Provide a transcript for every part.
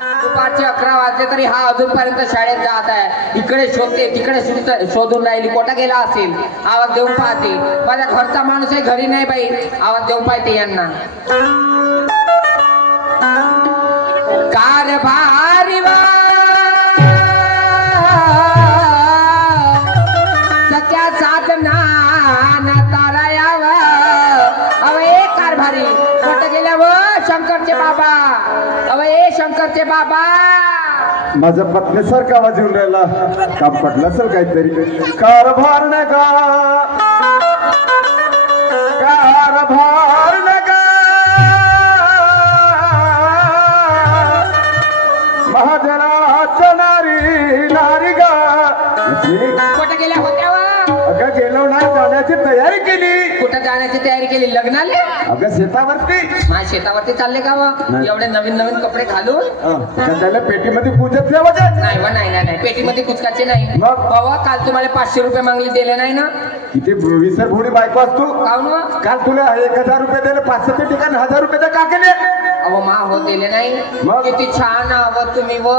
दुपारचे 11 वाजले तरी हा अजूनपर्यंत शाळेत जात आहे. इकडे शोधते तिकडे शोधून राहिली. कोटा गेला असेल. आवाज देऊन पाहते. माझ्या घरचा माणूस आहे घरी नाही बाई. आवाज देऊन पाहते यांना. कारभारी सत्या साधना तारायाव अवे कारभारी कोटा गेल्या व शंकरचे बाबा. अवे शंकरचे बाबा. माझ्या पत्नीसारखा आवाज येऊन राहिला. काम पडलं असेल काहीतरी. कारभार नका कारभार नका महाजनाच्या नारी नारी गा. कुठे गेल्या होत्या अगं गेलो नाही. जाण्याची तयारी केली. कुठं जाण्याची तयारी केली. लग्नाला अगं शेतावरती. माझ्या शेतावरती चालले का व एवढे नवीन नवीन कपडे घालून. त्याला पेटीमध्ये पूजत ठेवायचे नाही व नाही नाही पेटीमध्ये कुचकाचे नाही. मग बाबा काल तुम्हाला 500 रुपये मागले दिले नाही ना. किती विसर भोडी बायको असतो. काऊन काल तुला 1000 रुपये दिले. 500 ठिकाणी 1000 रुपये का केले. अहो मा हो दिले नाही. मग किती छान आहोत तुम्ही व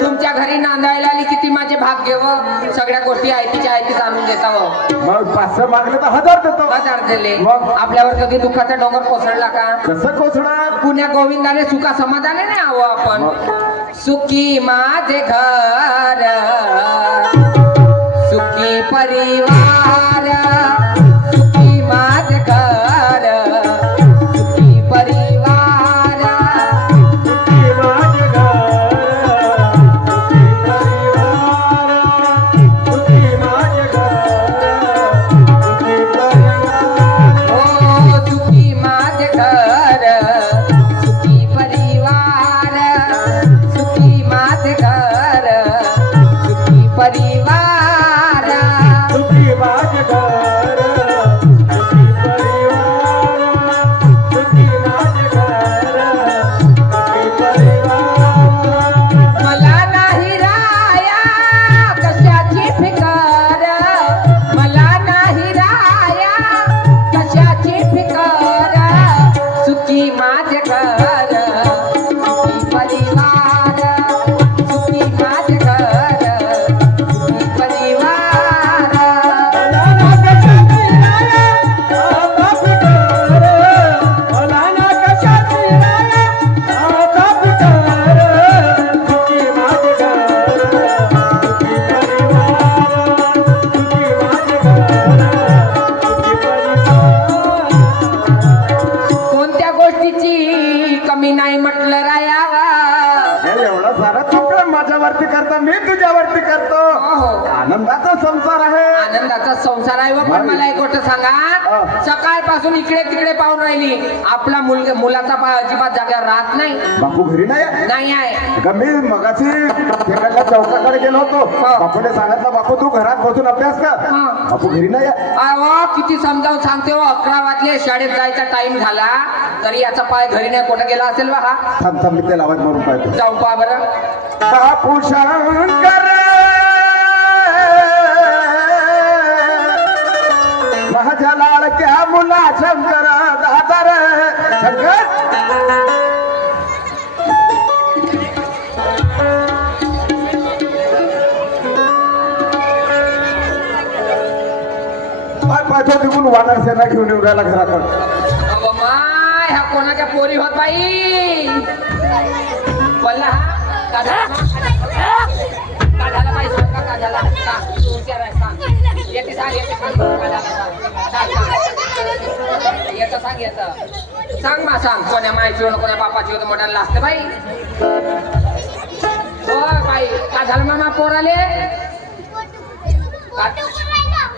तुमच्या घरी नांदायला आली. किती माझे भाग्य व सगळ्या गोष्टी आयतीच्या आयतीच आणून देता व. मग 500 मागले तर 1000 देतो. 1000 दिले. मग आपल्यावर कधी दुःखाचा डोंगर कोसळला का. कसं कोसळणार. पुण्या गोविंदाने सुखा समाधाने नाही आहो आपण. सुखी माझे घर सुखी परिवार सुखी माझे घर सुखी परिवार सुखी माझे घर सुखी परिवार सुखी माझे घर सुखी परिवार. हो सुखी माझे घर सुखी परिवार सुखी माझे घर सुखी परिवार सुखी माझे घर सुखी परिवार सुखी माझे घर सुखी परिवार. मला नाही राया कशाची फिकर. मला नाही राया कशाची फिकर. सुखी माझे घर सुखी परिवार सुखी माझे घर सुखी परिवार. मला ना कशाची राया आता फिकर. मला ना कशाची राया आता फिकर. सुखी माझे घर सुखी परिवार सुखी माझे घर सुखी परिवार. कोणत्या गोष्टीची कमी नाही म्हटलं रायावा. एवढा सारा तू माझ्यावरती करता मी तुझ्यावरती करतो. हो आनंदाचा संसार आहे. आनंदाचा संसार आहे व पण मला एक गोष्ट सांगा. सकाळपासून इकडे तिकडे पाहून राहिली. आपला मुलाचा पाय अजिबात जागेवर राहत नाही. बापू घरी नाही नाही आहे. का. मी मगाशी तिकडल्या चौकाकडे गेलो होतो. बापूने सांगितलं बापू तू घरात बसून अभ्यास कर. बापू घरी नाही अहो किती समजावून सांगते हो. 11 वाजले शाळेत जायचा टाइम झाला तरी याचा पाय घरी नाही. कुठं गेला असेल बा हा. थांब थांब मी त्याला आवाज मारून पाहतो. जाऊन पहा बरं. बापू शंकर माझ्या लाडक्या मुला शंकर दादा रे शंकर. पाठवा तिकून वानर सेना घेऊन येऊन राहिला घराकडे. अहो माय ह्या कोणाच्या पोरी होत बाई. बोलला का झाला बाई. सांग का झाला. तू हुशार आहे सांग. येते सांग येते येतं सांग येतं सांग मा सांग. कोण्या मायची होणं कोण्या बापाची होतं मोठ्याला लागतं बाई. हो बाई का झालं मामा पोराले.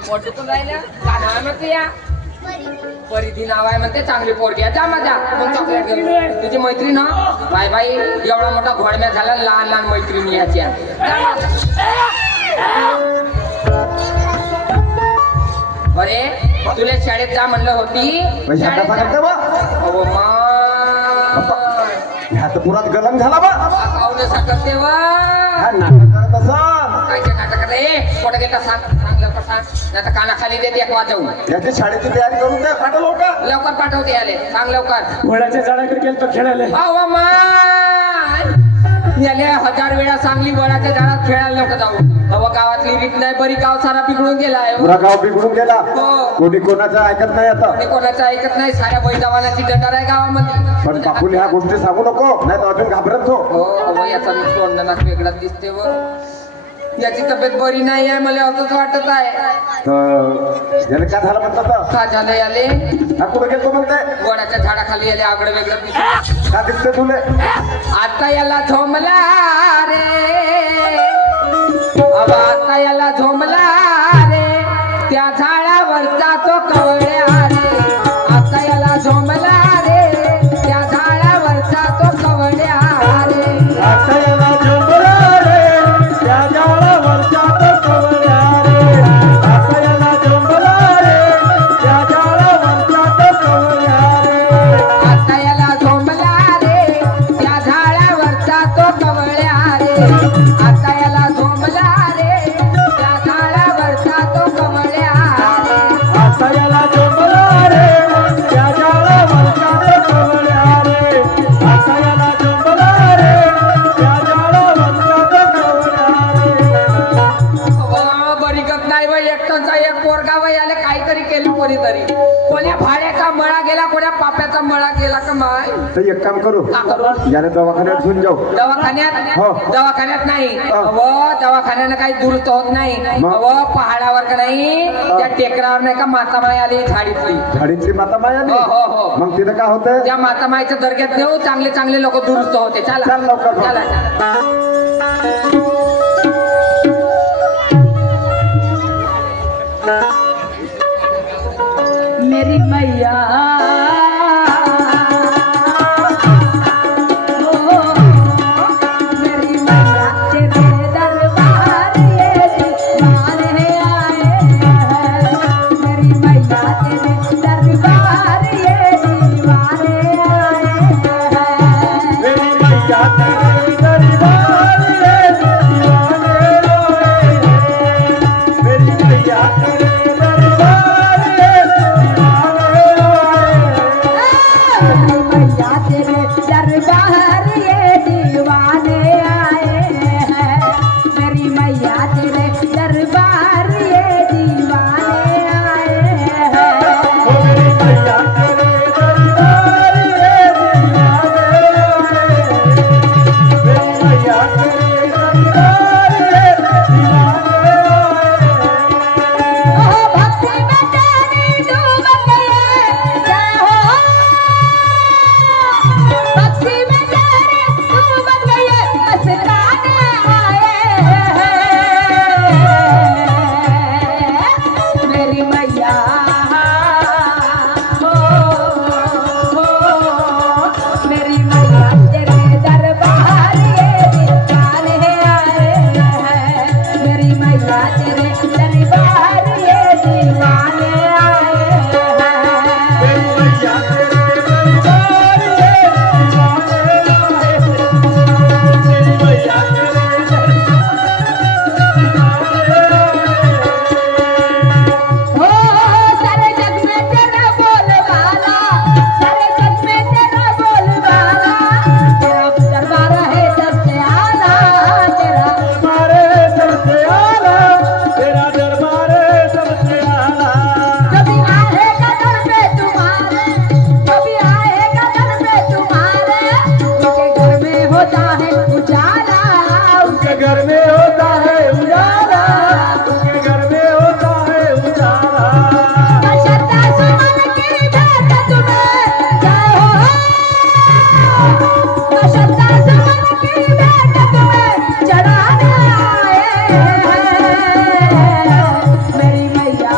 पोट दुखून राहिलं का नाव म्हणते या. परिधी नाव आहे म्हणते. चांगली पोरगी आहे. जा माझ्या चॉकलेट घेऊन. तुझी मैत्रीण ना बाय बाई एवढा मोठा घोडम्या झाला. लहान लहान मैत्रिणी याच्या. अरे तुला शाळेत जा म्हणलं होती. हो ह्यात पुरात गलम झाला बा. काऊन साखर तेव्हा नाटक करत असं. काय नाटक रे. कुठं गेला सांग सांग लवकर सांग. नाही तर कानाखाली देते एक वाजवून. याची शाळेची तयारी करून द्या. पाठव लवकर. लवकर पाठवते आले. सांग लवकर. वडाच्या झाडाकडे गेलो खेळायला. अहो माय याले 1000 वेळा सांगली वडाच्या झाडात खेळायला नको जाऊ. अहो गावातली रीत नाही बरी, गाव सारा बिघडून गेला आहे. पुरा गाव बिघडून गेला. हो. कोणी कोणाचं ऐकत नाही आता. कोणी कोणाचं ऐकत नाही. साऱ्या बैजवानाची दंडार आहे गावामध्ये. पण बापूने ह्या गोष्टी सांगू नको, नाही तर अजून घाबरत हो. हो अहो याचा मी तोंडनाक वेगळाच दिसते व याची तब्येत बरी नाही आहे, मला असंच वाटत आहे. तर याला काय झालं म्हणतात? का झालं याले? हा कुठं गेलतो म्हणते? वडाच्या झाडाखाली याले आगळं वेगळं दिसलं. का दिसते तुले? आता याला झोमला रे, अहो आता याला झोमला रे, त्या झाडावरचा तो कवळ्या रे. आता याला झोमला रे, त्या झाडावरचा तो कवळ्या रे. आता याला झोंबला रे, त्या झाडावरचा तो कवळ्या रे. आता याला झोंबला रे, त्या झाडावरचा तो कवळ्या रे. आता याला झोंबला रे, त्या झाडावरचा तो कवळ्या रे. आता याला झोंबला रे, त्या झाडावरचा तो कवळ्या रे. आता याला झोंबला रे, त्या झाडावरचा तो कवळ्या रे. आता याला झोंबला रे, त्या झाडावरचा तो कवळ्या रे. बरी गत नाही व एकटाचा एक पोरगा व याले काहीतरी केलं कोणीतरी. कोण्या भाड्याचा मळा गेला, कोण्या पाप्याचा मळा गेला का माय. तर एक काम करू, का करू? याने दवाखान्यात घेऊन जाऊ. दवाखान्यात? हो. दवाखान्यात नाही. हो. व दवाखान्यानं काही दुरुस्त होत नाही. मग? व पहाडावर का नाही, त्या टेकरावर नाही का मातामाई आली झाडीतली. झाडीची माता माया हो हो हो. मग तिथं काय होतं? त्या मातामाईच्या दर्ग्यात नेऊ, चांगले चांगले लोक दुरुस्त होते. चला चल लवकर. चला चला. मेरी मैया मेरी मैया तेरे दरबार ये दीवाने आए हैं। मेरी मैया तेरे दरबार ये दीवाने आए हैं। मेरी मैया तेरे दरबार ये दीवाने आए हैं। मेरी मैया तेरे दरबार ये दीवाने आए हैं। मेरी मैया तेरे दरबार ये दीवाने आए हैं। मेरी मैया तेरे दरबार ये दीवाने आए हैं। ओ मेरी मैया तेरे दरबार ये दीवाने आए हैं। मेरी मैया तेरे दरबार ये दीवाने आए हैं। ओ भक्ति में तेरी डूब गए जय हो। भक्ति में तेरी डूब गए मस्ताने आए हैं। मेरी मैया मेरी मैया तेरे दरबार ये दीवाने आए हैं। मेरी मैया तेरे दरबार ये दीवाने आए हैं। मेरी मैया तेरे दरबार ये दीवाने आए हैं। मेरी मैया तेरे ओ सारे जग में तेरा बोलबाला, सारे जग में तेरा बोलबाला, तेरा दरबार है सबसे आला, तेरा दरबार सबसे आला, तेरा दरबार सबसे आला। कभी आएगा दर पे तुम्हारे, कभी आएगा दर पे तुम्हारे, उनके घर में होता है उजाला, उनके घर में होता है उजाला, उनके घर में होता है उजाला। बशर्ता सुमन की भेंट तुम्हें जय हो। बशर्ता सुमन की भेंट तुम्हें चढ़ाने आए हैं। मेरी मैया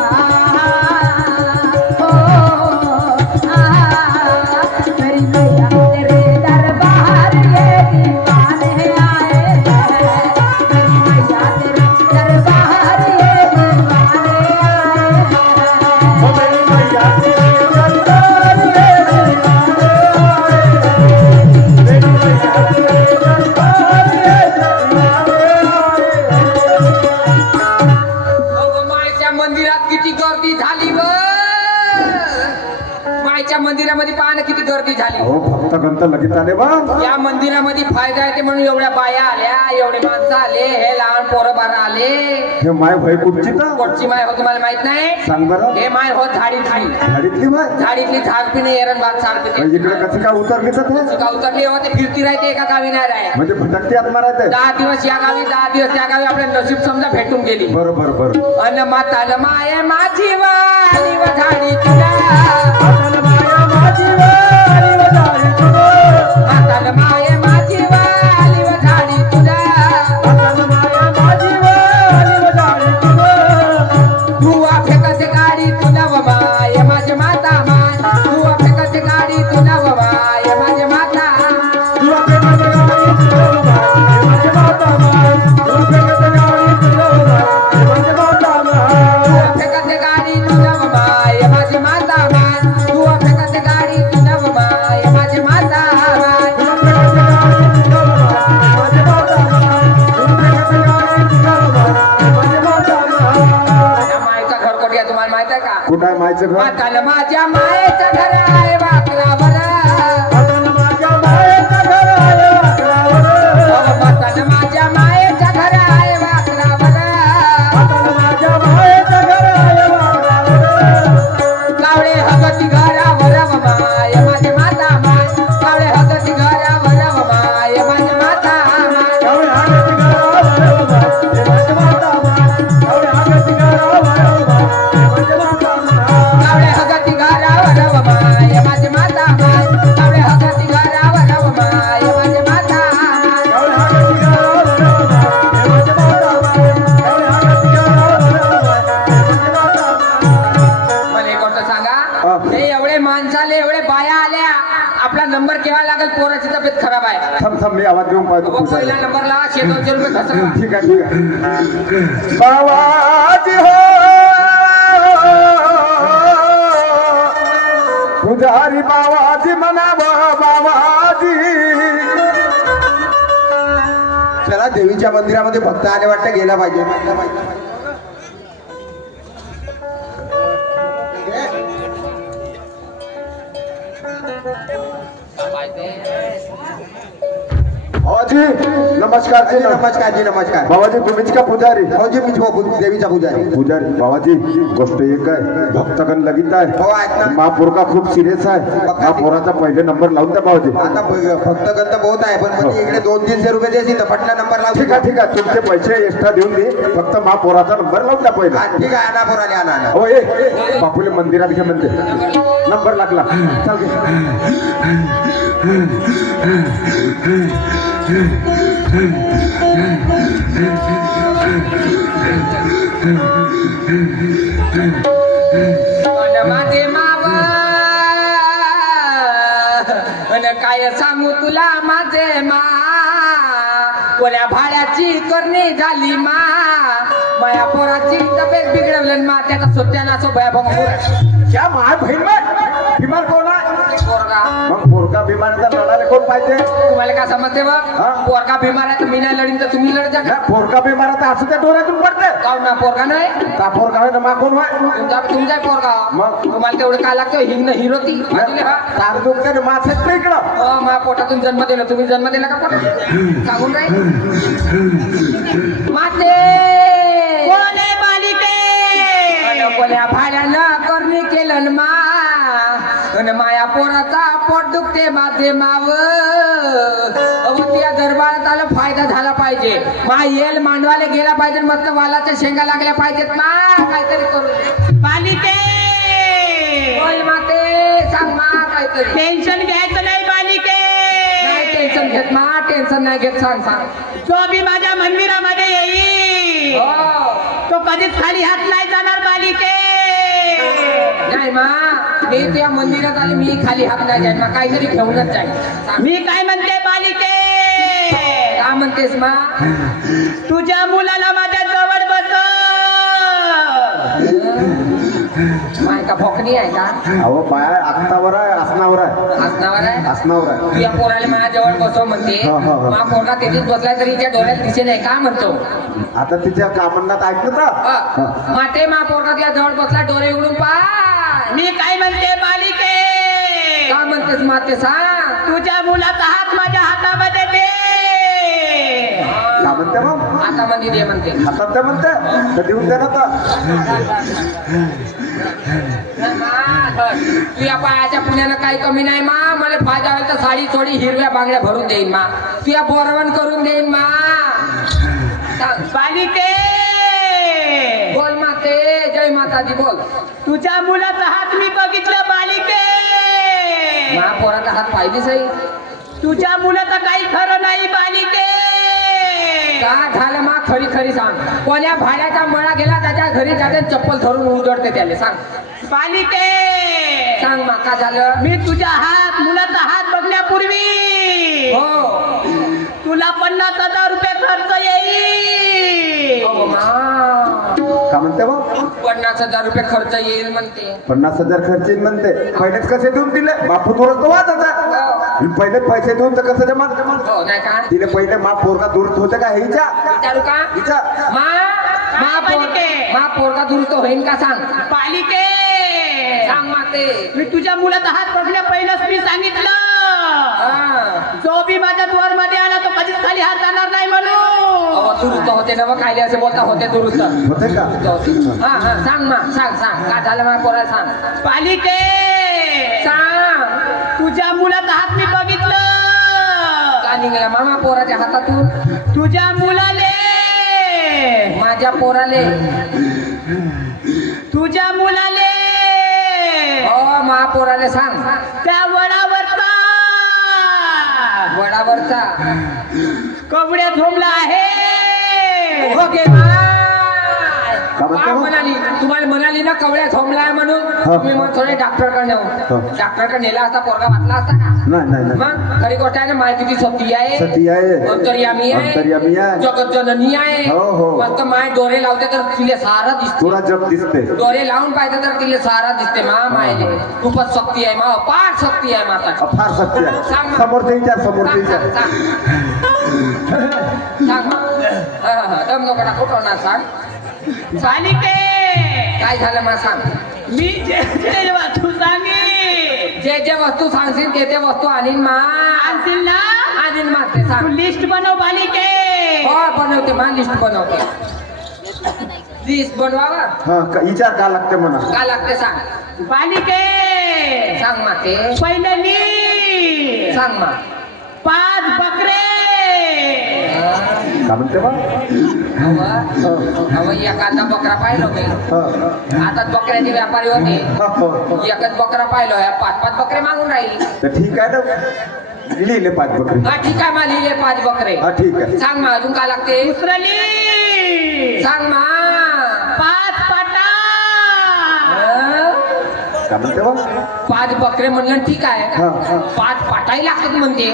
मेरी मैया तेरे दरबार ये दीवाने आए हैं। मेरी मैया तेरे दरबार ये दीवाने आए हैं। ओ मेरी मैया तेरे दरबार ये दीवाने आए हैं। मेरी मैया तेरे दरबार ये दीवाने आए हैं। अगं मायच्या मंदिरात किती गर्दी झाली व मायच्या मंदिरामध्ये पाहणं किती गर्दी झाली. अहो भक्तगंत लगीत आले बा या मंदिरामध्ये फायदा येते म्हणून एवढ्या बाया आल्या, एवढे माणसं आले, हे लहान पोरं बारा आले. हे माय भाई कुठची तर कोटची माय हो तुम्हाला माहित नाही? सांग बरं. हे माय हो झाडीतली. झाडीतली माय झाडीतली झाड पिणे एरन बाग झाड पिणे. इकडे कशी काय उतरली तर ते का उतरली होते फिरती राहते एका गावी नाही राहे. म्हणजे भटकती आत्मा राहते. 10 दिवस या गावी 10 दिवस त्या गावी आपले नशीब समजा भेटून गेली. बरोबर बरोबर. अन माताल माये माझी वाली व झाडी तुला, माताल माया माझी वाली व झाडी तुला, माताल माये माझी वाली व झाडी तुला, माताल माया माझी वाली व झाडी तुला, धुवा फेकते गाडी तुला व माय माझे माता माय, धुवा फेकते गाडी तुला व माय माझे माता, तुला फेकत गाडी तुला बाई माझे माता माय, तुला फेकत गाडी तुला बाई माझे माता माय, धुवा फेकते गाडी तुला व माय माझे माता माय, धुवा फेकते गाडी तुला व माय माझे माता माय. तुला फेकत गाडी तुला बाई माझे माता माय, तुला फेकत गाडी तुला बाई माझे माता माय. या मायचा घर कोटी आहे तुम्हाला माहित आहे का? कुठं आहे मायचं घर? माताल माझ्या मायेचं घर आहे वाकरावर, माताल माझ्या मायेचं घर आहे वाकरावर, माताल माझ्या मायेचं घर आहे वाकरावर, माताल माझ्या मायेचं घर आहे वाकरावर, कावळे हगती घरावर व माय माझे माता माय, कावळे हगती घरावर व माय माझे माता माय, कावळे हागती घरावर बाई माझे माता माय, कावळे हागती घरावर बाई माझे माता माय, कावळे हगती घरावर व माय माझे माता माय, कावळे हगती घरावर व माय माझे माता माय. कावळे हागती घरावर बाई माझे माता माय, कावळे हागती घरावर बाई माझे माता माय. मला एक गोष्ट सांगा, हा. हे एवढे माणसं आले, एवढे बाया आल्या, आपला नंबर केव्हा लागेल? पोराची तब्येत खराब आहे. थांब थांब मी आवाज देऊन पाहतो व पहिला नंबर लावा, 100-200 रुपये खर्च करा. ठीक आहे ठीक आहे. बाबाजी हो पुजारी बाबाजी म्हणावं बाबाजी. चला देवीच्या मंदिरामध्ये भक्त आले वाटतं, गेला पाहिजे. बाबाजी नमस्कार जी जी नमस्कार जी नमस्कार. बाबाजी तुम्हीच का पुजारी? हो जी मीच हो देवीचा पुजारी. पुजारी बाबाजी गोष्ट एक आहे, भक्तगण लगीत हो आहे, आहेत ना. महापोरगा खूप सिरियस आहे, महापोराचा पहिले नंबर लावून द्या बाबाजी. आता भक्तगंत बहुत आहे, पण म्हणजे इकडे 200-300 रुपये द्यायची तर पटला नंबर लावू. ठीक आहे ठीक आहे, तुमचे पैसे एक्स्ट्रा देऊन दे, फक्त महापोराचा नंबर लावून द्या पहिला. हा, ठीक आहे. आणा पोराले आणा आणा. हो ए बापूले मंदिरात घे म्हणते, नंबर लागला. चाल घे. पण माझे माव अन काय सांगू तुला माझे मा, कोण्या भाड्याची करणी झाली मा, माया पोराची तब्येत बिघडवली मा, त्याचा सुट्ट्याला असो भया क्या माय बहीण बिमार कोण आहे? पोरगा. मग पोरगा बिमारीचा लढायला कोण पाहिजे? तुम्हाला काय समजते बा? हा? पोरगा बिमार आहे तर मी नाही लढीन तर तुम्ही लढ जा का? नाही, पोरगा बिमार आहे तर असं त्या डोळ्यातून पडते. काहून ना पोरगा नाही? त्या पोरगा आहे ना मा कोण आहे? तुमचा पोरगा. मग? तुम्हाला तेवढं काय लागतं? हिंग हिरो ती हा? तार दुखते ना मासेच नाही इकडं. माझ्या पोटातून जन्म दिला. तुम्ही जन्म दिला का पोटात? सांगून राहील माते कोणे मालिके कोण्या भाड्यानं करणी केलं मा, अन माया पोराचा पोट दुखते माझे माव. त्या दरबारात आलं फायदा झाला पाहिजे. मा येल मांडवाले गेला पाहिजे, मस्त वालाच्या शेंगा लागल्या पाहिजेत मा, काहीतरी करू. मालिके बोल माते, सांग मा काहीतरी. टेन्शन घ्यायचं नाही मालिके. नाही टेन्शन घेत मा, टेन्शन नाही घेत. सांग सांग. जो बी माझ्या मंदिरामध्ये येईल हो. तो कधीच खाली हात नाही जाणार मालिके. नाही मा, मी त्या मंदिरात आले, मी खाली हात नाही जाईल मा, काहीतरी घेऊनच जाईल. सांग. मी काय म्हणते मालिके, का म्हणतेस मा? तुझ्या मुलाला माझ्या जवळ बस. माय का भोकणी आहे का? अहो पाय आसनावर आहे, आसनावर आहे, आसनावर आहे. आसनावर आहे. तू या पोराला माझ्या जवळ बसव म्हणते. हा, हा, हा. मा पोरगा तिथेच बसलाय तरी त्या डोळ्यात दिसे नाही का म्हणतो. आता तिच्या कामंडात ऐकलं तर माते मा पोरगा त्या जवळ बसला, डोळे उघडून पाय. मी काय म्हणते मालिके, का म्हणतेस माते सांग. तुझ्या मुलाचा हात माझ्या हातामध्ये दे. का म्हणते मग आता मध्ये दे म्हणते. हातात ते म्हणते तर देऊन दे ना तर तू या पायाच्या पुण्यानं काही कमी नाही मा. मला फायदा होईल तर साडी थोडी हिरव्या बांगड्या भरून देईन मा. तू या बोरवण करून देईन मा. बालिके बोल माते. जय माताजी बोल. तुझ्या मुलाचा हात मी बघितलं बालिके. महापोराचा हात पाहिलीच आहे. तुझ्या मुलाचं काही खरं नाही बालिके. का झालं मा खरी खरी सांग. कोण्या भाड्याचा मळा गेला त्याच्या घरी जाते चप्पल धरून उजडते त्याला सांग. बालिके सांग मा का झालं. मी तुझ्या मुलाचा हात बघण्यापूर्वी हो तुला 50,000 रुपये खर्च येईल. हो मा. का म्हणते मग 50,000 रुपये खर्च येईल म्हणते. 50,000 खर्च येईल म्हणते. पहिलेच कसे देऊन दिले बापू थोडं तो वाचायचा. पहिले पैसे देऊन तर कसं जमा हो नाही का. तिने पहिले मा पोरगा दूर होते का हिच्या विचारू का हिच्या मा. मा पोरगा दुरुस्त होईन का सांग. बालिके सांग माते. मी तुझ्या मुलाचा हात बघल्या पहिलंच मी सांगितलं हा. जो बी माझ्या द्वार मध्ये आला तो कधीच खाली हात जाणार नाही म्हणून. दुरुस्त होते ना मग कायले असे बोलता होते दुरुस्त होते का हा हा सांग मा. सांग सांग का झालं मा पोरा सांग. बालिके सांग. तुझ्या मुलाचा हात मी बघितलं. का निघाला मामा पोराच्या हातातून. तुझ्या मुलाले माझ्या पोराले. तुझ्या मुलाले हो मा पोराले सांग. त्या वडावरचा वडावरचा कवड्या झोमला आहे. ओके मा. का म्हणते मग? म्हणाली तुम्हाला म्हणाली ना कवड्या झोमलाय म्हणून. तुम्ही मग थोडे डॉक्टरकडे नेऊ. डॉक्टरकडे नेला असता पोरगा वाचला असता का. नाही नाही नाही मग खरी गोष्ट आहे ना. माहिती ती सती आहे. सती आहे अंतर्यामी अंतर्यामी आहे. आहे. जगत जननी आहे. हो, हो. मस्त माय डोरे लावते तर तिले सारा दिसते. तुला जग दिसते डोरे लावून पाहिजे तर तिले सारा दिसते मा. मायले खूपच शक्ती आहे मा. अपार शक्ती आहे माता. फार सत्य आहे. सांग ना. समोरचे विचार समोरचे सांग विचार सांग सांग मा. दम नको टाकू टोना सांग. बालिके काय झालं मा सांग. मी जे वस्तू सांगी जे जे वस्तू सांगशील ते ते वस्तू आणीन मा. आणतील ना. आणीन मा ते तू सांग. लिस्ट बनव बालिके. हो बनवते मा. लिस्ट बनवते. लिस्ट बनवावा. हा विचार का लागते म्हणा. काय लागते सांग. बालिके सांग मा ते. पहिलं लिस्ट सांग मा. 5 बकरे. का म्हणते मग अव एखादा बकरा पाहिलो मी. आता बकऱ्याचे व्यापारी होते. एकच बकरा पाहिलो. 5-5 बकरे मागून राहील. तर ठीक आहे ना लिहिले 5 बकरी. हा ठीक आहे मा. लिहिले 5 बकरे. हा ठीक आहे. सांग मा अजून काय लागते. दुसरं लिस्ट सांग मा. 5 पाटा. का म्हणते मग 5 बकरे म्हणलं ठीक आहे. हा, हा. 5 पाटाही लागतात म्हणते.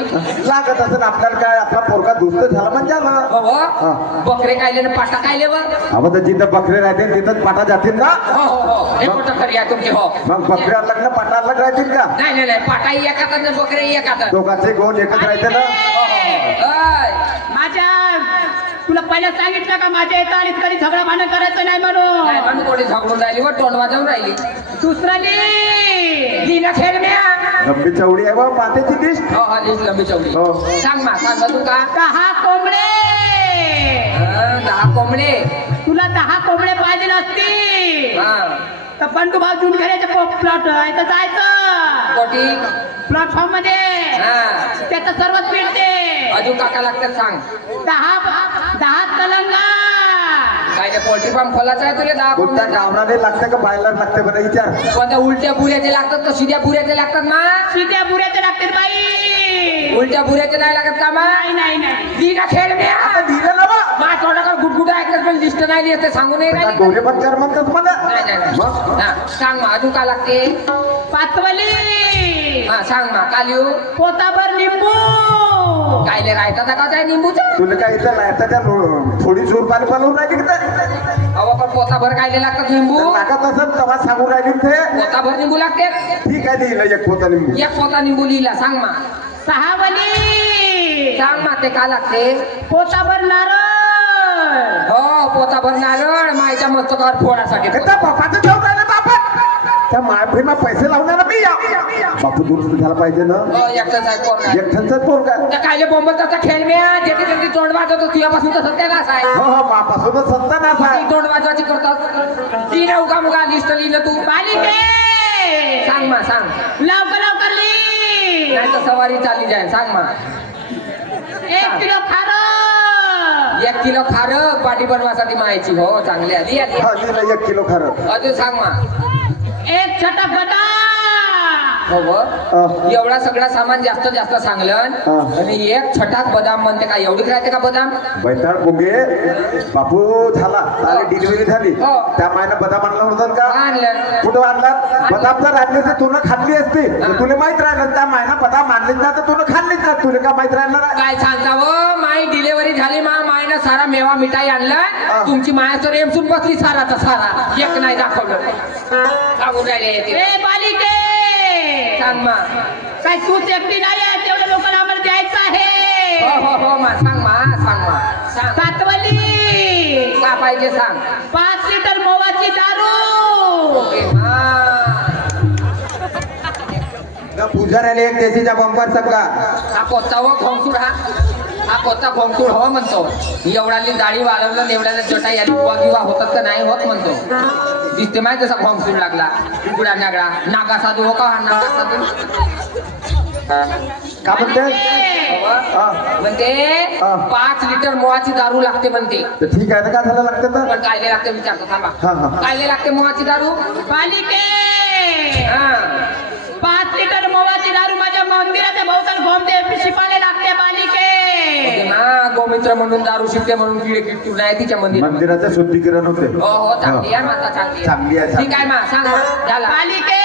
लागत असं आपल्याला काय आपला पोरगा दुसरं झाला म्हणजे झालं. हो हा. बकरे कायले ना पाटा कायले व. अहो तर जिथं बकरे राहतील तिथंच पाटा जातील ना. हो हो हो हे मोठं खरी आहे तुमची. हो मग बकरे अलग ना पाटा अलग राहतील का. नाही नाही नाही पाटाही एकातच ना बकरे एकातच. दोघांचे गोल एकच राहते ना. अय. माझ्या तुला पहिलं सांगितलं का माझ्या इथं आणि कधी झगडा भांडण करायचं नाही काय म्हणून. म्हणून कोणी झाकून राहिली व तोंड वाजवून राहिली. दुसरं लिस्ट लीना खेळण्या. लंबी चवडी आहे बा पात्याची लिस्ट. हो हा लिस्ट लंबी चौडी. हो. सांग मा. सांग अजून का. 10 कोंबडे. 10 कोंबडे. तुला 10 कोंबडे पाहिजे असतील हा तर बंडू भाऊ जून घराचे प्लॉट आहे तर जायचं कोटी. प्लॅटफॉर्म मध्ये. हा त्याचं सर्वच मिळते. अजून काका लागतात सांग. 10 तलंगा. काय ते पोल्ट्री फार्म खोलायचं आहे तुला. 10 कोणत्या कोंबड्या. गावराने लागते का बायला लागते बरं विचार. कोणत्या उलट्या बुऱ्याचे लागतात का सिध्या बुऱ्याचे लागतात मा. शिट्या बुऱ्याचे लागतात बाई. उलट्या बुऱ्याचे नाही लागत का मा. नाही नाही नाही. लीना खेळण्या. दिलं ना बा. मा तोंडाकडे गुटगुट ऐकत पण लिस्ट नाही लिहिते सांगू नाही आता राहिली. दोन्ही पण कर म्हणतात मला. नाही नाही नाही. मग हा, सांग मा अजून काय लागते. पाचवली. हा सांग मा. का लिहू. पोताभर लिंबू. कायले राहतात का काय निंबूचं. तुला काय इथं लायताच्या थोडी जोर पाणी पालवून राहिली का ते? अहो पण पोताभर कायले लागतात निंबू. तर लागत असत तेव्हा सांगून राहिली ते. पोताभर निंबू लागते. ठीक आहे दिलं एक पोता लिंबू. एक पोता निंबू लिहिला सांग मा. सहावली. सांग मा ते का लागते. पोताभर नारळ. हो पोताभर नारळ मायच्या मस्तकावर फोडासाठी. बापाचं जाऊ राहिलं बापा. त्या मायप्रेमा पैसे लावणार मी या बापू दुरुस्त झाला पाहिजे ना हो, एकटाच आहे पोरगा. एकठणचाच पोरगा त्या कायले बोंबलचा खेळ म्या जेथे जेथे तोंड वाजवतो तुझ्यापासून तर सत्यानाश आहे. हो हो मापासूनच सत्ता ना ती तोंड वाजवायची करतात ती ना उगा मुगा लिस्ट लिहिलं तू बालिके सांग मा सांग लवकर लवकर ली नाही तर सवारी चालली जाईल सांग मा 1 किलो खारं 1 किलो खारक पाठी बनवासाठी मायाची हो चांगली आली आली हा लिहिलं 1 किलो खरं अजून सांग मा 1 छटाक बदाम हो व. एवढा सगळा सामान जास्त जास्त सांगलं आणि 1 छटाक बदाम म्हणते का एवढी राहते का बदाम बैताळ बुंगे बापू झाला आले डिलिव्हरी झाली हो. त्या मायनं बदाम आणला होता का आणलं कुठं आणला बदाम जर आणले तर तुला खाल्ली असती तर तुला माहित राहिलं त्या मायनं बदाम आणलीच ना तर तुला खाल्लीच ना तुला का माहित राहिलं ना काय सांगता व माई डिलिव्हरी झाली मायनं सारा मेवा मिठाई आणला तुमची मायाचं रेमसून बसली साराचा सारा एक नाही दाखवलं सांगून राहिले ते. ए बालिके सांग मा काय तूच एकटी नाही आहे तेवढ्या लोकांना आम्हाला द्यायचं आहे हो हो हो मा सांग मा सांग मा सांग सातवली का पाहिजे सांग 5 लिटर मोवाची दारू ओके मा पुजाऱ्याला एक देशीचा बंपर सबका हा कोचा व खोंसूड हा कोचा खोंसूड हो म्हणतो एवढ्याली दाढी वाढवलं एवढ्याला जटा याली बुवा किंवा होतात का नाही होत म्हणतो दिसते माहिती तसा खोंसूड लागला उघडा नागडा नागा साधू हो का हा नागा साधू का म्हणते म्हणते 5 लिटर मोहाची दारू लागते म्हणते तर ठीक आहे ना का झालं लागतं तर पण कायले लागते विचारतो हा, थांबा हा. कायले लागते मोहाची दारू बालिके हा 5 लिटर मोवाची दारू माझ्या मंदिराच्या भोवताल घोमते शिपाले लागते बालिके ना गोमित्र म्हणून दारू शिकते म्हणून किडे किटू नाही तिच्या मंदिरात मंदिराचं शुद्धीकरण होते हो हो चांगली आहे माता चांगली चांगली आहे, ठीक आहे मा सांग झाला बालिके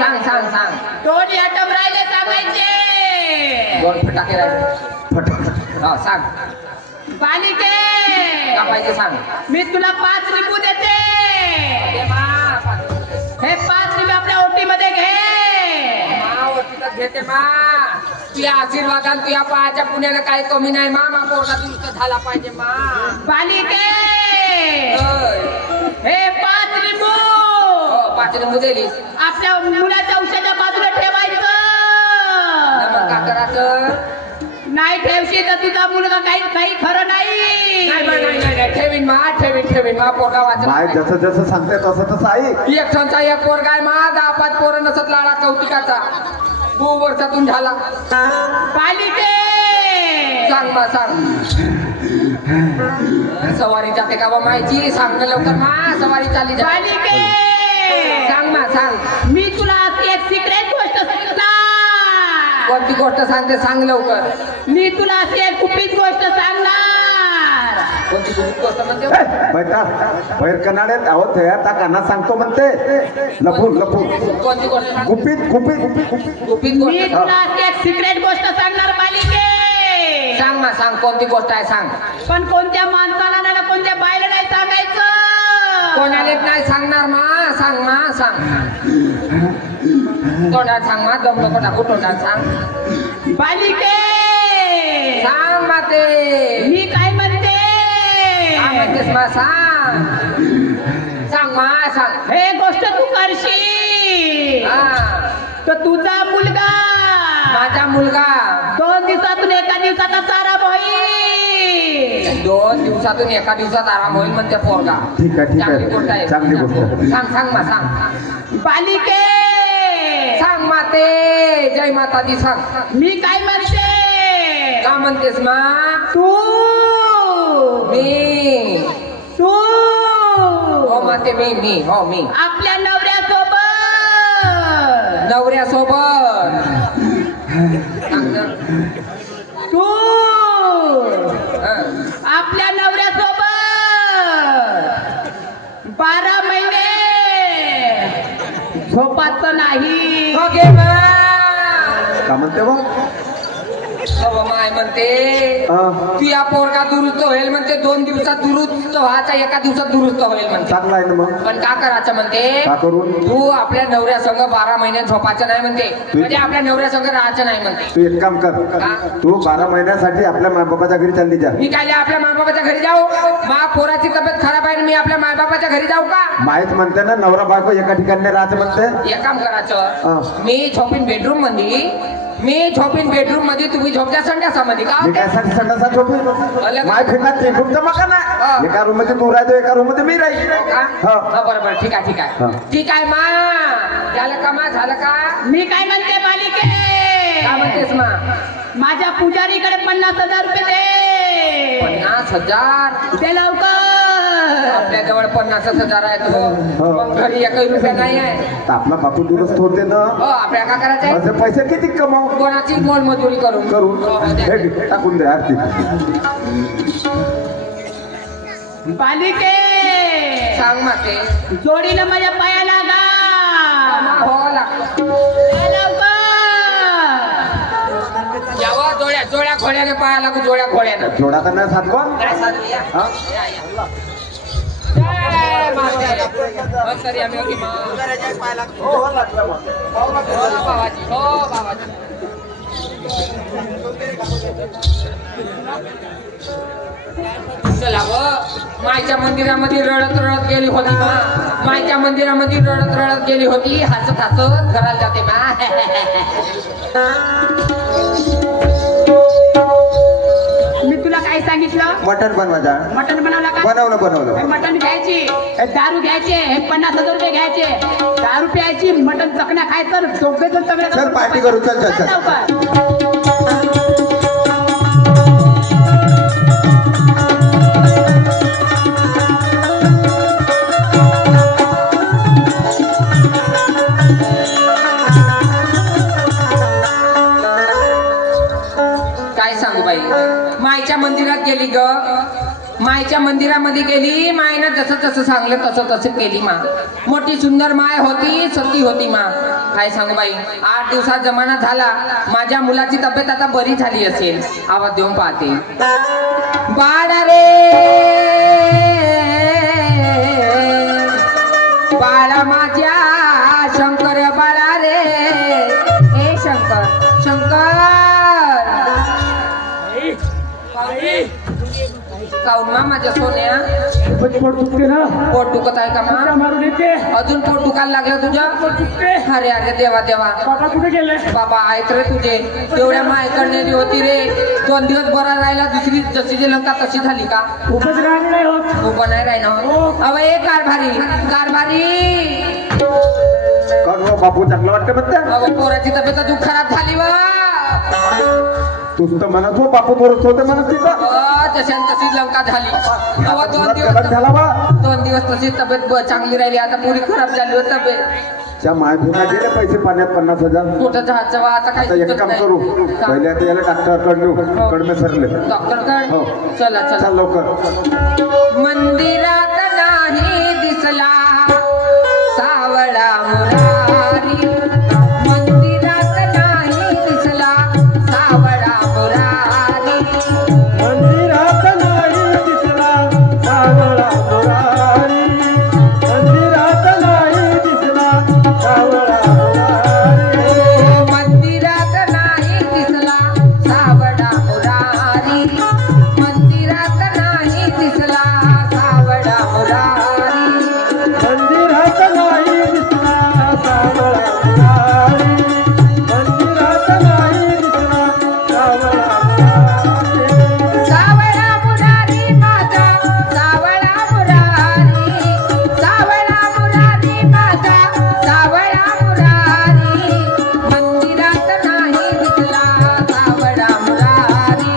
सांग सांग सांग 2 आटम राहिले सांगायचे 2 फटाके राहिले फटाफट हा सांग बालिके का पाहिजे सांग मी तुला 5 लिंबू देते दे मा, हे 5 लिंबू आपल्या ओटी मध्ये घे मा वरतीच घेते मा तुझ्या आशीर्वादान तुझ्या पायाच्या पुण्याला काही कमी नाही मा मा पोरगा दुरुस्त झाला पाहिजे मा बालिके होय. हे 5 लिंबू हो 5 लिंबू दिलीस आपल्या मुलाच्या औषधाच्या बाजूला ठेवायचं मग का करायचं नाही ठेवशी तर तुझा मुलगा काही खरं नाही नाही नाही ठेवीन मा पोरगा माय वाचला जसं जसं सांगते तसं तसं आई एक ठणचा एक पोरगा आहे मा 10-5 पोरं नसत लाडा कौतिकाचा 2 वर्षातून झाला बालिके सांग मा सांग सवारी जाते का बा माहिती सांग ना लवकर मा सवारी चालली जा बालिके सांग मा सांग मी तुला अशी एक सिक्रेट गोष्ट सांगणार कोणती गोष्ट सांगते सांग लवकर मी तुला अशी एक गुपित गोष्ट सांगणार कोणती गोष्ट म्हणते बैठा बैर कनाड्यात आहोत त्या कानात सांगतो म्हणते लपून लपून कोणती गोष्ट सांग? गुपित गुपित गुपित गुपित गुपित मी गोष्ट तुला अशी एक सिक्रेट गोष्ट सांगणार बालिके सांग मा सांग कोणती गोष्ट आहे सांग पण कोणत्या माणसाला नाही कोणत्या बायला नाही सांगायचं कोणालेच नाही सांगणार मा सांग तोंडात सांग मा दम नको टाकू तोंडात सांग बालिके सांग मा ते मी काय म्हणते काय म्हणतेस मा सांग मा सांग हे गोष्ट तू करशील हा तर तुझा मुलगा माझा मुलगा 2 दिवसातून एका दिवसाचा चारा होईल 2 दिवसातून एका दिवसात आराम होईल म्हणते पोरगा ठीक आहे, ठीक आहे. चांगली गोष्ट आहे चांगली गोष्ट आहे. सांग मा सांग बालिके सांग माते जय माता दी सांग मी काय म्हणते का म्हणतेस मा तू मी हो माते मी आपल्या नवऱ्यासोबत नवऱ्यासोबत सांग ना. तू हं. आपल्या नवऱ्यासोबत 12 महिने झोपाचं नाही हो गे मा का म्हणते बघ हो माय म्हणते हा. तू या पोरगा दुरुस्त होईल म्हणते 2 दिवसात दुरुस्त व्हायचा 1 दिवसात दुरुस्त होईल म्हणते चांगला आहे ना मग पण का करायचं म्हणते का करून तू आपल्या नवऱ्या संग 12 महिने झोपायचं नाही म्हणते म्हणजे आपल्या नवऱ्या संग राहायचं नाही म्हणते तू एक काम कर तू 12 महिन्यासाठी आपल्या मायबापाच्या घरी चालली जा मी काय आपल्या मायबापाच्या घरी जाऊ मा पोराची तब्येत खराब आहे मी आपल्या मायबापाच्या घरी जाऊ का माहित म्हणते ना नवरा बायको एका ठिकाणी राहते म्हणते एक काम हा. करायचं मी झोपीन बेडरूम मध्ये तुम्ही झोपत्या संडासामध्ये का मी काय साठी संडासात झोपेल माय फिरणार ते खूप मका हा. नाही एका रूम मध्ये तू राहतो एका रूम मध्ये मी राहील का? हा. हा, बरोबर ठीक आहे हा. ठीक आहे मा झालं का मा झालं का मी काय म्हणते मालिके काय म्हणतेस मा माझ्या पुजारीकडे 50,000 रुपये दे 50,000 ते लवकर आपल्या जवळ 50,000 आहेत हो. मग घरी 1 रुपया नाही आहे तर आपला बापू दुरुस्त होते ना हो आपल्या का करायचं आहे माझे पैसे किती कमाव कोणाची मोलमजुरी करून करून हो, द्या. हे घे, टाकून दे आरती बालिके सांग माते जोडीनं माझ्या पायाला गा हो लागतो ते लवकर यावं जोड्या घोड्याने पाया लागू जोड्या घोड्यानं जोडा तर नाही सात कोण काय सांगू या? हा? या. जय माता. बस तरी आम्ही होती मा. हो, बाबाजी. हो, बाबाजी. चला व मायच्या मंदिरामध्ये रडत गेली होती मा मायच्या मंदिरामध्ये रडत गेली होती हसत घराला जाते मा मी तुला काय सांगितलं मटण बनवायचा मटण बनवला का बनवलं हे मटण घ्यायची हे दारू घ्यायचे हे 50,000 रुपये घ्यायचे दारू प्यायची मटण चकण्या खायचं दोघे जण सगळे चल पार्टी करू चल काय सांगू बाई मायच्या मंदिरात गेली ग मायच्या मंदिरामध्ये गेली मायनं जसं सांगलं तसं केली मा मोठी सुंदर माय होती सती होती मा काय सांगू बाई 8 दिवसात जमाना झाला माझ्या मुलाची तब्येत आता बरी झाली असेल आवाज देऊन पाहते बाळा रे बाळा माझ्या शंकर बाळा रे हे शंकर काऊन मा माझ्या सोन्या पोट दुखते ना पोट दुखत आहे का मा मारून येते अजून पोट दुखायला लागलं तुझ्या अरे देवा बाबा कुठे गेले बाबा ऐक रे तुझे तेवढ्या मायकड नेली होती रे 2 दिवस बरा राहिला दुसरी जशी जी लंका तशी झाली का खूपच राग नाही होत उभं नाही राहिलं अव एक कारभारी बापू चांगलं वाटतं म्हणते अव पोराची तब्येत अजून खराब झाली व तूच तर म्हणत हो बापू थोडं होतं म्हणत तिथं जशान तशी लंका झाली अव 2 झाला बा 2 दिवस तशी तब्येत चांगली राहिली आता पुरी खराब झाली होती तब्येत त्या मायभूना गेले पैसे पाण्यात 50,000 कुठं जायचं वा आता आता काही एक काम करू पहिले आता याला डॉक्टर नेऊ कडमे सरले डॉक्टर हो. चला चल लवकर मंदिरात नाही दिसला सावळा मुरारी मंदिरात नाही दिसला सावळा मुरारी मंदिरात नाही दिसला सावळा मुरारी मंदिरात नाही दिसला सावळा मुरारी मंदिरात नाही दिसला सावळा मुरारी मंदिरात नाही दिसला सावळा मुरारी मंदिरात नाही दिसला सावळा मुरारी मंदिरात नाही दिसला सावळा मुरारी सावळा मुरारी माझा सावळा मुरारी सावळा मुरारी माझा सावळा मुरारी मंदिरात नाही दिसला सावळा मुरारी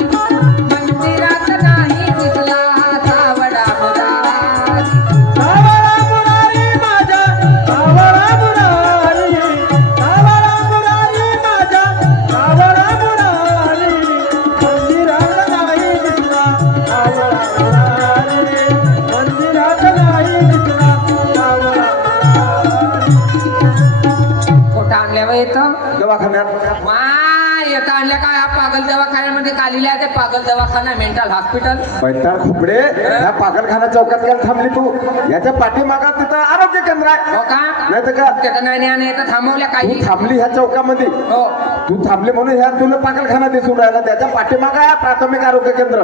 मंदिरात नाही दिसला सावळा मुरारी सावळा मुरारी माझा सावळा मुरारी सावळा मुरारी माझा सावळा मुरारी मंदिरात नाही दिसला सावळा मुरारी मंदिरात नाही दिसला सावळा मुरारी कुठं आणल्या व येतं दवाखान्यात मा येतं आणल्या काय आपा पागल दवाखान्यामध्ये कालिला ते पागल दवाखाना मेंटल हॉस्पिटल. पैताळ खोपडे ह्या पागलखाना चौकात काय थांबली तू? याच्या पाठीमागात तिथं आरोग्य केंद्र आहे. हो का? नाही तर का तिथं नाही तर थांबवल्या तू काही. थांबली ह्या चौकामध्ये. हो तू थांबली म्हणून ह्या तुला पागलखाना दिसून राहिला. त्याच्या पाठीमागा आहे प्राथमिक आरोग्य केंद्र.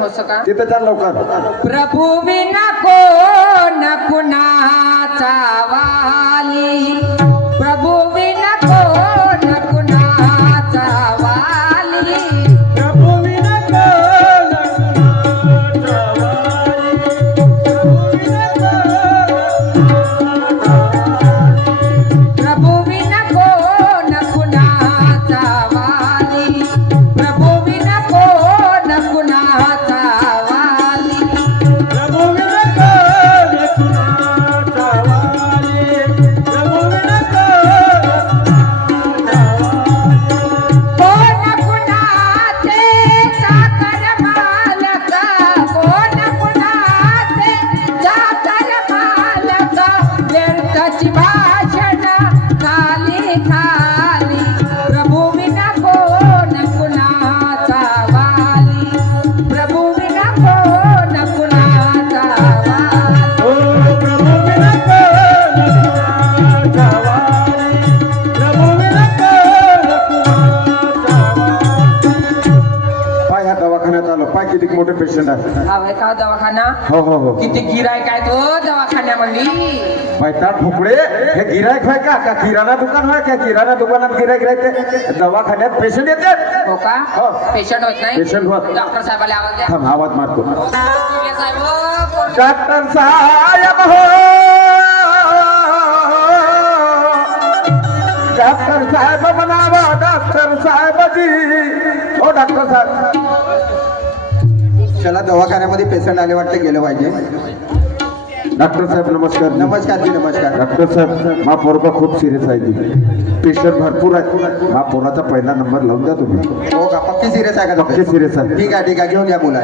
हो का? तिथं चाल लवकर. प्रभू विना कोण कुणाचा वाली, प्रभू विना कोण कुणाचा वाली, प्रभू विना कोण कुणाचा वाली, प्रभू विना प्रभू विना कोण कुणाचा वाली, प्रभू विना कोण कुणाचा वाली. प्रभू विना कोण कुणाचा वाली, प्रभू विना कोण कुणाचे चाकर मालक, कोण कुणाचे चाकर मालक, व्यर्थची भाषण खाली खाली, प्रभू विना कोण कुणाचा वाली, प्रभू विना कोण कुणाचा वाली. ओ प्रभू विना कोण कुणाचा वाली, प्रभू विना कोण कुणाचा वाली. पाय ह्या दवाखान्यात आलो. पाय किती मोठे पेशंट आहे. हा का दवाखाना? हो हो हो. किती गिरायक आहे तो दवाखान्यामध्ये. पैताळ फुकडे हे गिरायक आहे का किराणा दुकान आहे का? किराणा दुकानात गिरायक राहते. दवाखान्यात पेशंट येते. हो का? हो. पेशंट होत नाही. पेशंट होत. डॉक्टर साहेबाला आवाज द्या. थांब आवाज मारतो. सूर्य साहेब हो. डॉक्टर साहेब हो, डॉक्टर साहेब म्हणावा. डॉक्टर साहेबजी हो. डॉक्टर साहेब चला दवाखान्यामध्ये पेशंट आले वाटतं गेलं पाहिजे. डॉक्टर साहेब नमस्कार. नमस्कार जी नमस्कार. डॉक्टर साहेब हा पोरगा खूप सिरियस आहे जी. पेशंट भरपूर आहे. हा पोराचा पहिला नंबर लावून द्या तुम्ही. हो का? पक्की सिरियस आहे का? पक्की सिरियस आहे. ठीक आहे घेऊन या मुला.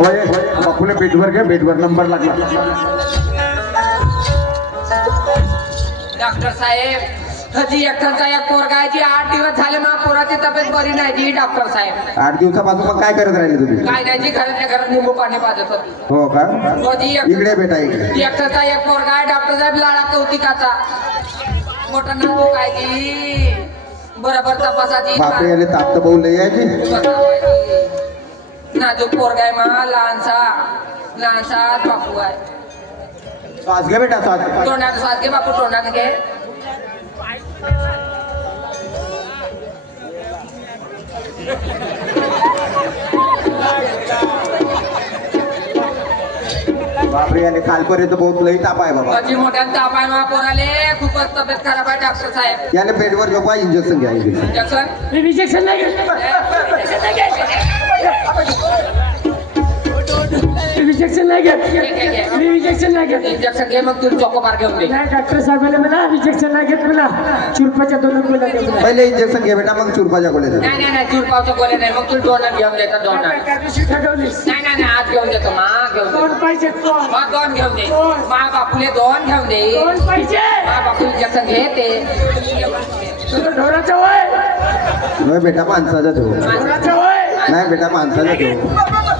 होय बापूले बेडवर घ्या. बेडवर नंबर लागला. डॉक्टर साहेब जी एकटाचा एक पोरगा आहे जी 8 दिवस झाले मला पोराची तब्येत बरी नाही जी. डॉक्टर साहेब 8 दिवसापासून मग काय करत राहिले तुम्ही? काय नाही जी, घरातल्या घरात निंबू पाणी पाजत होती. हो का? हो जी. इकडे बेटा इकडे. एकटाचा एक पोरगा आहे डॉक्टर साहेब लाडा कौतिकाचा. मोठा नाजूक आहे जी. बरोबर तपासाची बापरे याले ताप तर बहु लई आहे जी. नाजूक पोरगा आहे मा. लहानसा बापू आहे. श्वास घे बेटा श्वास. तोंडाने स्वाद घे बापू. तोंडाने घे. बापरे याले खालपर्यंत बहुत लई ताप आहे बाबा. माझी मोठ्या ताप आहे मा पोराले. खूपच तब्येत खराब आहे डॉक्टर साहेब. याले बेडवर झोपवा. इंजेक्शन घ्या. इंजेक्शन. जसं इंजेक्शन नाही घेतलं. इंजेक्शन नाही घेत. मी इंजेक्शन नाही घेत. इंजेक्शन घे मग तुला चोकोबार घेऊन दे. नाही डॉक्टर साहेबांना म्हणा इंजेक्शन नाही घेत. मला चुरपाच्या 2 गोळ्या घेऊन पहिले इंजेक्शन घे बेटा मग चुरपाच्या गोळ्या दे. नाही चुरपावचं गोळे नाही. मग तुला डोनर घेऊन देतो. डोनर त्या दिवशी ठरवलीस. नाही आज घेऊन देतो. मा घेऊन दे. 2 पाहिजे. 2 मग 2 घेऊन दे. मा बापूले 2 घेऊन दे. पाहिजे. मा बापू इंजेक्शन घे ते. तुझं ढोराचं वय. नाही बेटा माणसाचा ठेव. ढोराचं वय. नाही बेटा माणसाचा ठेव.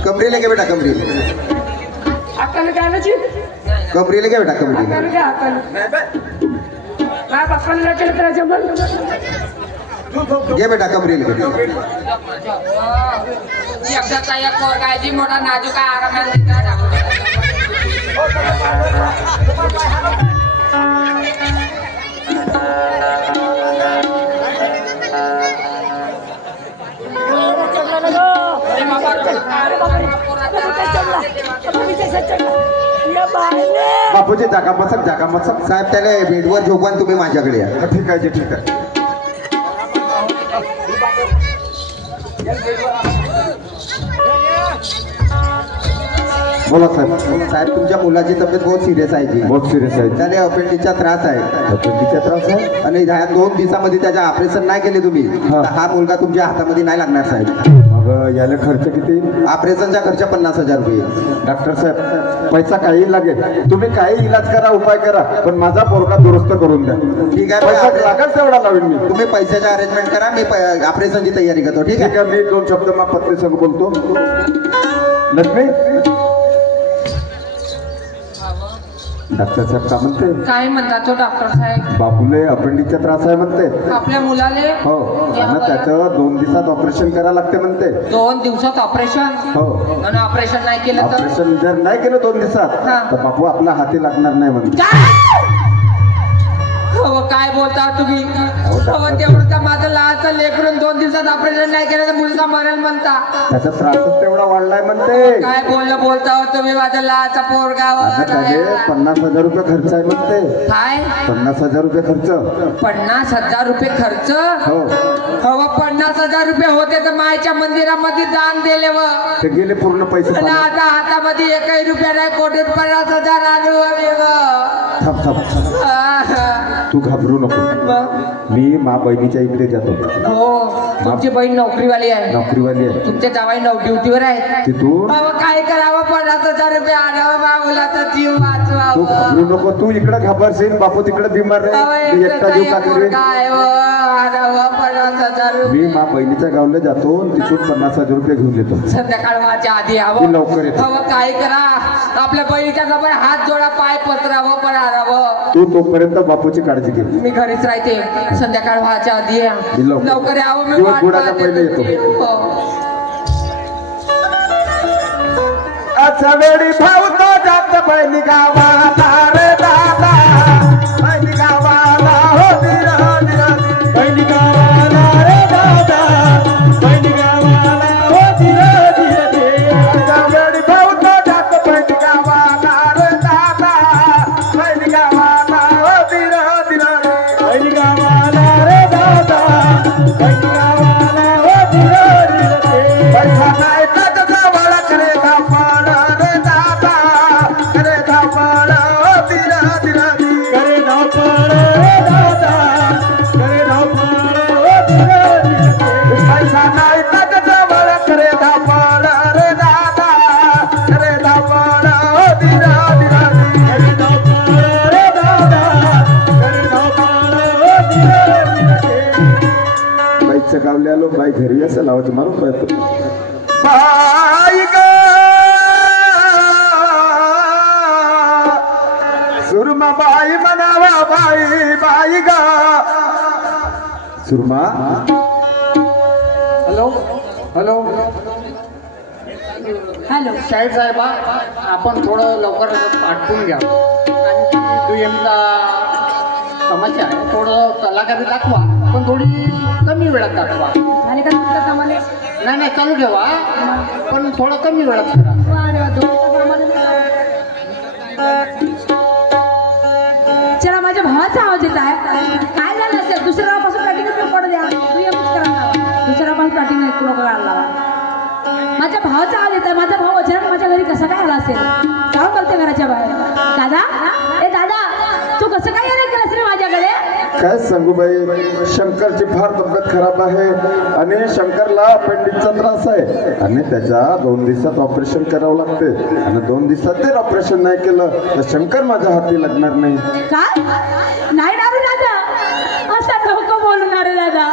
कमरीला घे बेटा. कमरी हाताने गाण्याची. कमरीला घे बेटा. कमरीला हाताने घ्या. हाताने काय बापाला केलं तर जमल. घे बेटा. कमरीला घे. एकदाचा एक पोरगा आहे जी मोठा नाजूक आहे. आरामात देतात. बापूजी जागा बसक. जागा बसक. साहेब त्याला बेडवर झोपवा आणि तुम्ही माझ्याकडे या. ठीक आहे जी. ठीक आहे. बोला साहेब. साहेब तुमच्या मुलाची तब्येत बहुत सिरियस आहे जी. बहुत सिरियस आहे. त्याला अपेंडिकचा त्रास आहे. अपेंडिकचा त्रास आहे. आणि ह्या 2 दिवसामध्ये त्याच्या ऑपरेशन नाही केले तुम्ही हा. तर हा मुलगा तुमच्या हातामध्ये नाही लागणार साहेब. मग याला खर्च किती? ऑपरेशनचा खर्च 50,000 रुपये. डॉक्टर साहेब पैसा काही लागेल, तुम्ही काही इलाज करा, उपाय करा, पण माझा पोरगा दुरुस्त करून द्या. ठीक आहे, पैसा लागेल तेवढा लावीन मी. तुम्ही पैशाचा अरेंजमेंट करा, मी ऑपरेशनची तयारी करतो. ठीक ठीक आहे. आहे, मी 2 शब्द मा पत्नी संग बोलतो. लक्ष्मी, डॉक्टर साहेब का म्हणते? काय म्हणतात तो डॉक्टर साहेब? बापूले अपेंडिकचा त्रास आहे म्हणते. आपल्या मुलाले हो, आणि त्याचं 2 दिवसात ऑपरेशन करावं लागते म्हणते. 2 दिवसात ऑपरेशन? हो, आणि ऑपरेशन नाही केलं तर? ऑपरेशन जर नाही केलं 2 दिवसात हा. तर बापू आपला हाती लागणार नाही म्हणते. हो, काय बोलता तुम्ही? डॉक्टर. हो, तेवढं का माझं लहानचं लेकरून 2 दिवसात ऑपरेशन नाही केलं तर मुलगा मरेल म्हणता? त्याचा त्रासच तेवढा वाढलाय म्हणते. काय बोलता हो तुम्ही? माझा लहानचा पोरगा आता त्याने 50,000 रुपये खर्च आहे म्हणते. काय? 50,000 रुपये खर्च. 50,000 रुपये खर्च? हो, हो, 50,000 रुपये होते तर मायच्या मंदिरामध्ये दान दिले व ते गेले पूर्ण पैसे आणि पाण्यात. आता हातामध्ये 1 रुपया नाही, कोटीत 50,000 आणू आम्ही व. थांब थांब, आह. तू घाबरू नको. मग? मी मा बहिणीच्या इकडे जातो. हो, तुमची बहीण नोकरीवाली आहे. नोकरीवाली आहे. तुमचे जावाई ड्युटीवर आहे. तिथून अहो, काय करावं? 50,000 रुपये आणावं, मा मुलाचा जीव तू वाचवावं. घाबरू नको. तू इकडे घाबरशील, बापू तिकडे बिमार अहो, आहे. मी एकटा जीव का करेन? काय व? आणावं 50,000 रुपये. मी मा बहिणीच्या गावला जातो, तिथून 50,000 रुपये घेऊन येतो. संध्याकाळ व्हायच्या आधी मी यावं. लवकर येतो. अहो, काय करा? आपल्या बहिणीच्या जवळ हात जोडा, पाय पसरावं, पण आणावं. तू तोपर्यंत बापूची काळजी घे. मी घरीच राहते. संध्याकाळ व्हायच्या आधी या. मी लवकर- लवकर यावं. मी दिवस वाट बुडायच्या पाहते पहिले येतो. तुमची. हो. असा वेळी भावतो जात बहिणी गावाला रे दादा, बहिणी गावाला हो धीर धीर, बहिणी गावाला रे दादा, बहिणी गावाला हो धीर धीर. असा वेळी भावतो जात बहिणी गावाला रे दादा, बहिणी गावाला हो धीर धीर, बहिणी गावाला रे दादा, बहिणी गावाला हो धीर धीर. पैसा नाही तर जवळ करे धापड रे दादा, करे धापड हो धीर धीर, करे धापड रे दादा, करे धापड हो धीर धीर. पैसा नाही तर जवळ करे धापड रे दादा, करे धापड हो धीर धीर, करे धापड रे दादा, करे धापड हो धीर धीर. बाईच्या गावले आलो, बाई घरी असं लावायचं मारून पाहतो. बाई ग सुरमा बाई म्हणावा, बाई बाई ग सुरमा. Hello hello hello. शाहीर साहेबा, आपण थोडं लवकर आटपून घ्या. दुय्यमचा समस्या आहे, थोडं कलाकारी दाखवा, पण थोडी कमी वेळात दाखवा. झाले का तुमच्या कामाले? नाही चालू ठेवा, पण थोडं कमी वेळात करा. अरे वा, दोघीच्या कामाले. चला, माझ्या भावाचा आवाज येत आहे. काय झालं असेल? दुसऱ्या रावापासून पॅटिंग पडू द्या. दुसऱ्या रावापासून पॅटिंग नाही, तुला करायला लावा. माझ्या भावाचा आवाज येत आहे. माझा भाऊ अचानक माझ्या घरी कसा काय आला असेल? जाऊन बोलते घराच्या बाहेर. दादा, ए दादा, तू कसं काय येणार केलंस रे माझ्याकडे? काय सांगू बाई, शंकरची फार तब्येत खराब आहे आणि शंकरला अपेंडिक्सचा त्रास आहे आणि त्याच्या 2 दिवसात ऑपरेशन करावं लागते आणि 2 दिवसात जर ऑपरेशन नाही केलं तर शंकर माझ्या हाती लागणार नाही. काय? नाही ना रे दादा, असं नको बोलू ना रे दादा.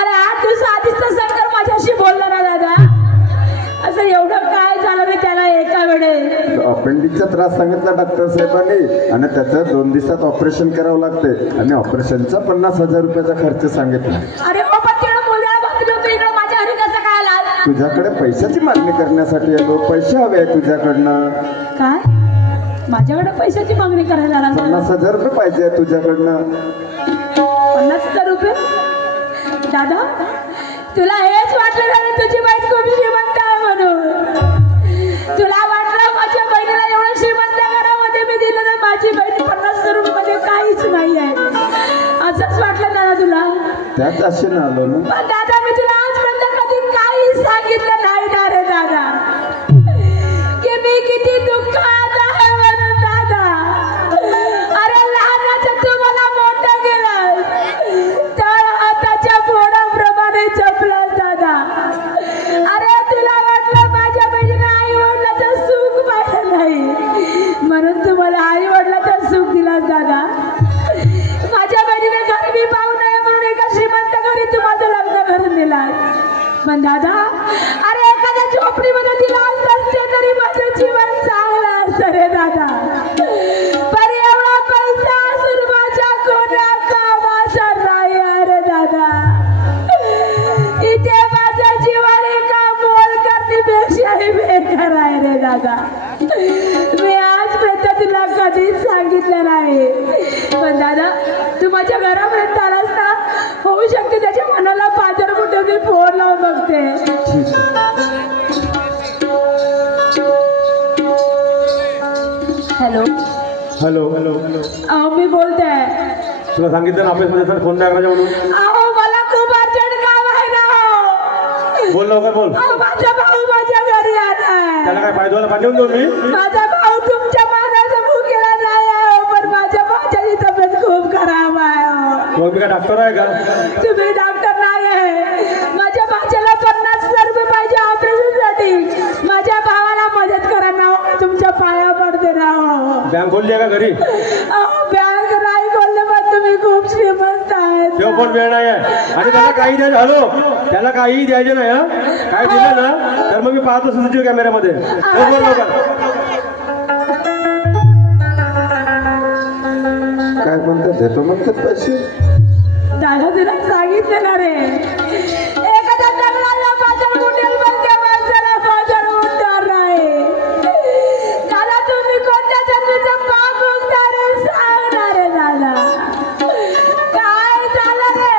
अरे 8 दिवस आधीच तर शंकर माझ्याशी बोलला ना दादा. असं एवढं काय झालं रे त्याला एका वेळेस? अपेंडिक्सचा त्रास सांगितला डॉक्टर साहेबांनी आणि त्याचं 2 दिवसात ऑपरेशन करावं लागते आणि ऑपरेशनचा 50,000 रुपयाचा खर्च सांगितला. अरे बाबा, तिला मुलगा बघतो तू इकडे माझ्या घरी कसं काय आला? तुझ्याकडे पैशाची मागणी करण्यासाठी आलो. पैसे हवे आहे तुझ्याकडनं. काय? माझ्याकडे पैशाची मागणी करायला आला? 50,000 रुपये पाहिजे आहे तुझ्याकडनं. 50,000 रुपये? दादा, तुला हेच वाटलं ना रे तुझी बाई खूप श्रीमंत आहे म्हणून? तुला वाटलं माझ्या बहिणीला एवढं श्रीमंत घरामध्ये मी दिलं ना, माझी बहीण 50,000 रुपये काहीच नाही आहे, असंच वाटलं ना तुला? त्याच आशेनं आलो ना. पण दादा, मी तुला आजपर्यंत कधी काही सांगितलं नाही ना रे दादा, की मी किती दुःखात आहे म्हणून दादा. अरे लहानाचं तू मला मोठं केलं, तर हाताच्या फोडाप्रमाणे जपलं दादा. अरे दादा. मी आजपर्यंत तुला कधीच सांगितलं नाही. पण दादा तू माझ्या घरापर्यंत आलास ना, होऊ शकते त्याच्या मनाला पाजर कुठे मी फोन लावून बघते. ठीक आहे. हॅलो हॅलो हॅलो अहो मी बोलते. तुला सांगितलं ना ऑफिसमध्ये सर फोन नाही करायचा म्हणून. अहो मला खूप अर्जंट काम आहे ना. हो बोल लवकर बोल. अहो माझा भाऊ माझ्या घरी आलाय. त्याला काय पायदोला पाठवून देऊ मी. माझा भाऊ तुमच्या मानाचं भुकेला नाही आहे हो, पण माझ्या भाच्याची तब्येत खूप खराब आहे हो. मग मी काय डॉक्टर आहे का. तुम्ही डॉक्टर नाही आहे. माझ्या भाच्याला 50,000 रुपये पाहिजे ऑपरेशनसाठी. माझ्या भावाला मदत करा ना हो, तुमच्या पाया पडते ना हो. बँक खोलली आहे का घरी. अहो बँक नाही खोलले पण तुम्ही खूप श्रीमंत आहेत. तेव्हा पण वेळ नाही आहे आणि त्याला काही द्यायचं. हॅलो त्याला काहीही द्यायचं नाही. हा काय दिलं ना तर मग मी पाहतो सीसीटीव्ही कॅमेऱ्यामध्ये. बोल लवकर. काय म्हणतात देतो म्हणतात पैसे. दादा तुला सांगितलं ना रे, एखाद्या चांगला बाजार उठेल पण त्या माणसाला बाजार उठणार नाही. दादा तुम्ही कोणत्या जन्मीचं पाप उगणार रे, सांगणार रे दादा. काय झालं रे,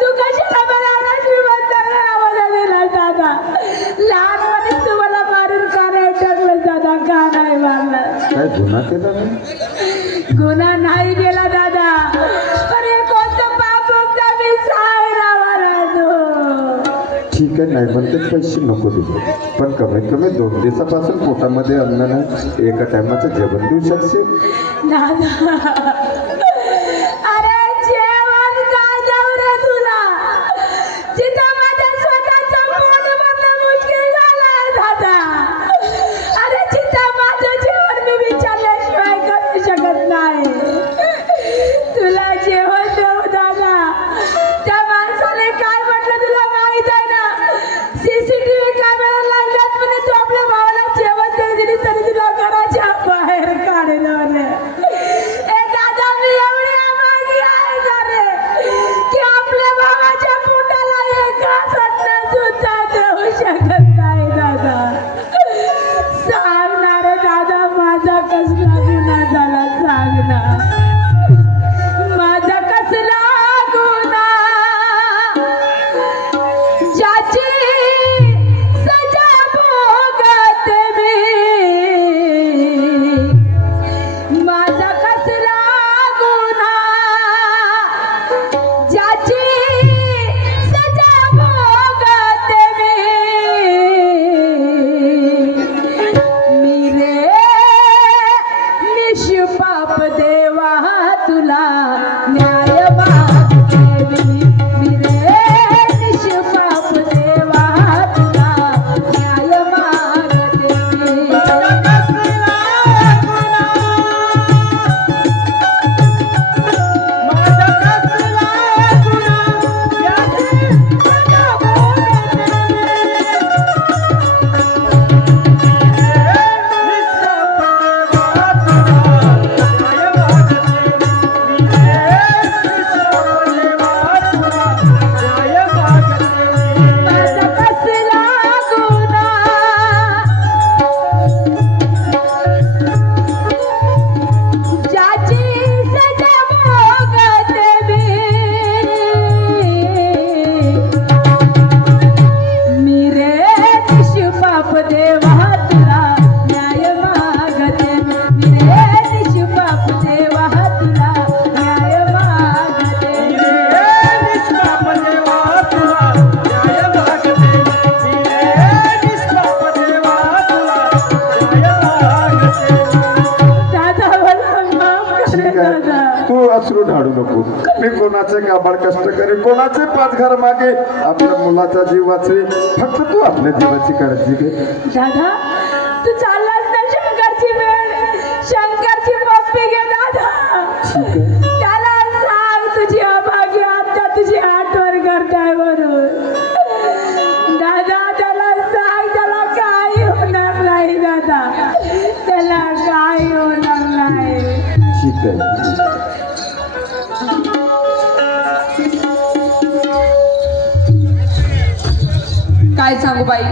तू कशाला मला श्रीमंत आवाज दिला दादा. लहानपणी तू मला मारून का नाही टाकलं दादा, का नाही मारलं. काय गुन्हा केला नाही. गुन्हा नाही केला दादा, पण हे कोणतं पाप उगता मी सांगणार मला तो. ठीक आहे नाही म्हणते पैसे नको देऊ, पण कमीत कमी 2 दिवसापासून पोटामध्ये अन्न नाही, एका टायमाचं जेवण देऊ शकशील. दादा अरे जेवण काय देऊ रे तुला, जिथं माझ्या स्वतःचं पोट भरणं मुश्किल झालंय दादा. अरे जिथं माझं जेवण मी विचारल्याशिवाय करू शकत नाही. तुला जेवण देऊ दादा, त्या माणसाने काय म्हटलं तुला माहित आहे ना. सीसीटीव्ही कॅमेरा लागल्यात म्हणे तू आपल्या भावाला जेवण तरी दिली तरी तुला घराच्या बाहेर काढलं रे. ए दादा मी एवढी अभागी आहे का रे, की आपल्या भावाच्या पोटाला एका सत्ता सुद्धा देऊ शकत नाही दादा. सांगणार रे दादा माझा कसला गुन्हा झाला, सांगणार माझा कसला गुन्हा, ज्याची सजा भोगते मी. माझा कसला गुन्हा, ज्याची सजा भोगते मी रे निष्पाप देवा तुला न्याय मागते मी रे निष्पाप देवा तुला न्याय मागते मी. माझा कसला गुन्हा, ज्याची सजा भोगते मी रे निष्पाप देवा तुला न्याय मागते मी रे निष्पाप देवा तुला न्याय मागते. दादा मला माफ कर ठीक दादा. आहे तू अश्रू ढाळू नको. मी कोणाचे काबाड कष्ट करेन, कोणाचे 5 घर मागे, आपल्या मुलाचा जीव वाचवे. फक्त तू आपल्या जीवाची काळजी घे. दादा तू चाललास ना शंकरची वेळ, शंकरची पप्पी घे दादा. ठीक आहे त्याला सांग तुझी अभागी आत्या तुझी आठवण करताय म्हणून. दादा त्याला सांग त्याला काही होणार नाही दादा, त्याला काही होणार नाही. ठीक आहे. काय सांगू बाई,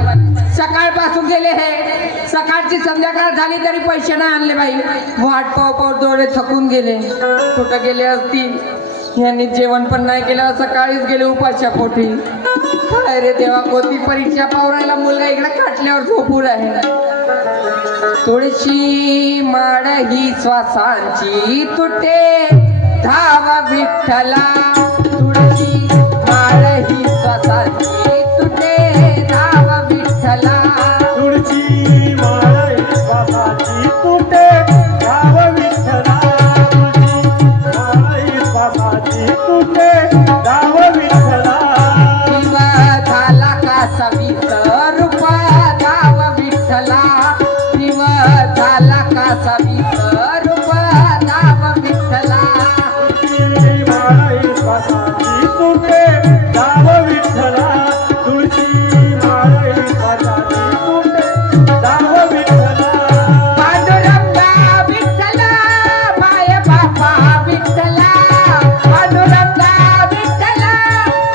सकाळपासून गेले हे सकाळची संध्याकाळ झाली तरी पैसे नाही आणले बाई वाट पाव पाव डोळे थकून गेले कुठं गेले असतील यांनी जेवण पण नाही केलं सकाळीच गेले उपाशा पोटी काय रे देवा कोणती परीक्षा पावरायला मुलगा इकडे खाटल्यावर झोपूर आहे तुळशी माड ही श्वासांची तुटे धावा विठ्ठला तुळशी माळ ही श्वासांची तुटे धावा विठ्ठला तुळशी माळ श्वासाची तुटे धाव विठ्ठला तुळशी माळ श्वासाची तुटे धाव विठ्ठला शिव झाला का सविस्तर रूप धावा विठ्ठला शिव झाला का सविस्तर रूप धावा विठ्ठला श्वासाची तुटे धाव विठ्ठला तुळशी माळ श्वासाची तुटे धाव विठ्ठला पांडुरंगा विठ्ठला माय बापा विठ्ठला पांडुरंगा विठ्ठला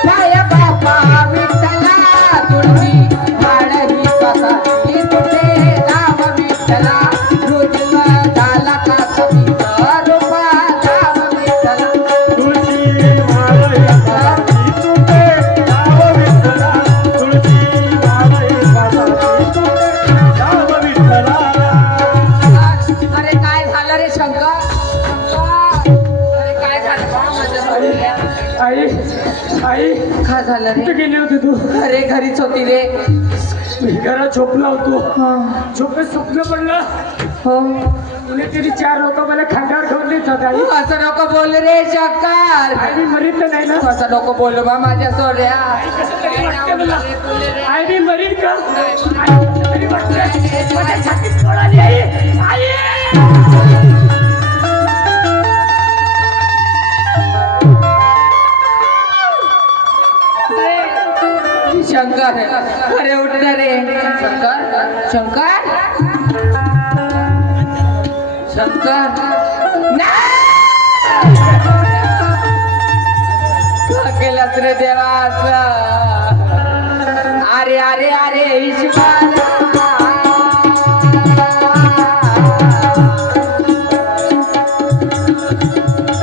माय बापा विठ्ठला तुळशी माळ ही श्वासाची तुटे धाव विठ्ठला रुजवा झाला का सविस्तर रूप धाव विठ्ठला तुळशी माळ श्वासाची तुटे धाव विठ्ठला तुळशी माळ श्वासाची तुटे धाव विठ्ठला अरे काय झालं रे शंकर अरे काय झालं बा माझ्या सोडल्या? आई आई काय झालं कुठे रे गेली होती तू अरे घरीच होती रे मी घरात झोपला होतो झोपेत स्वप्न पडलं हो कुणीतरी 4 लोक मला खांद्यावर घेऊन येत होते आई असं नको बोल रे शंकर आई मी मरीत तर नाही ना असं नको बोलू बा माझ्या सोड्या कसं तरी वाटतं मला आई मी मरीन का आई कसं तरी वाटतं माझ्या छातीत कोणाली आई आई शंकर अरे उठ ना रे शंकर शंकर शंकर का केलास रे देवा असं? अरे अरे अरे ईश्वरा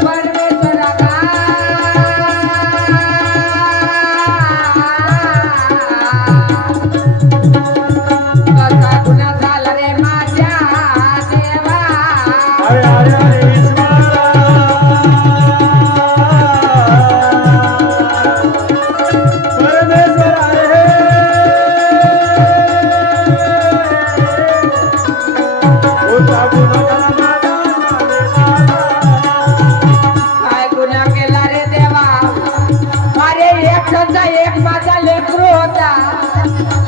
परमेश्वरा कसा गुन्हा झाला रे माझ्या देवा अरे अरे अरे ईश्वरा परमेश्वर आहे ओ बाबू नका काय गुन्हा केला रे देवा अरे एकचा एक माझा लेकरू होता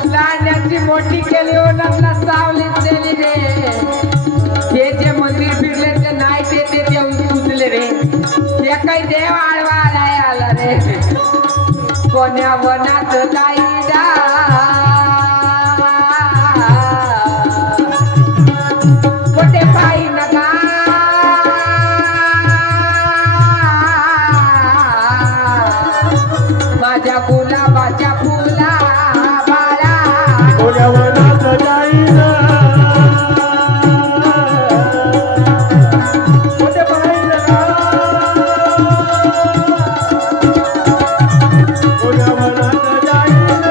लहानाची मोठी केली ओनरला सावलीत दिली रे ते जे मंदिर फिरले ते नाही ते देऊन पुजले रे ते काही देव आळवा नाही आला रे कोण्या वनात जाईदा कोठे पायी नका माझ्या गुलाबाच्या फुला बाळा ओल्या वनात जाईन कुठे पाहिलं ना ओल्या वनात जाईन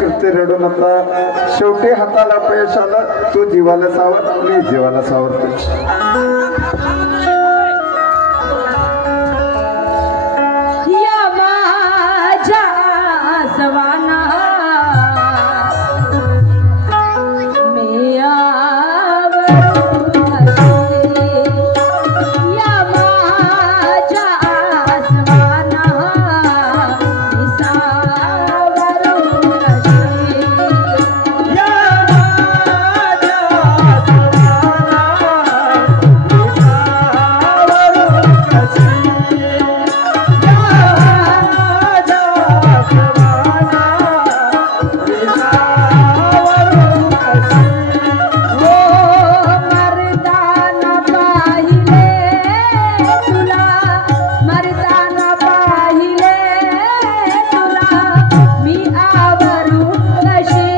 करते रडून आता शेवटी हाताला अपयश आलं तू जीवाला सावर मी जीवाला सावरते या माझ्या सवाना मी आवरू कशी या माझ्या सवाना मी सावरू कशी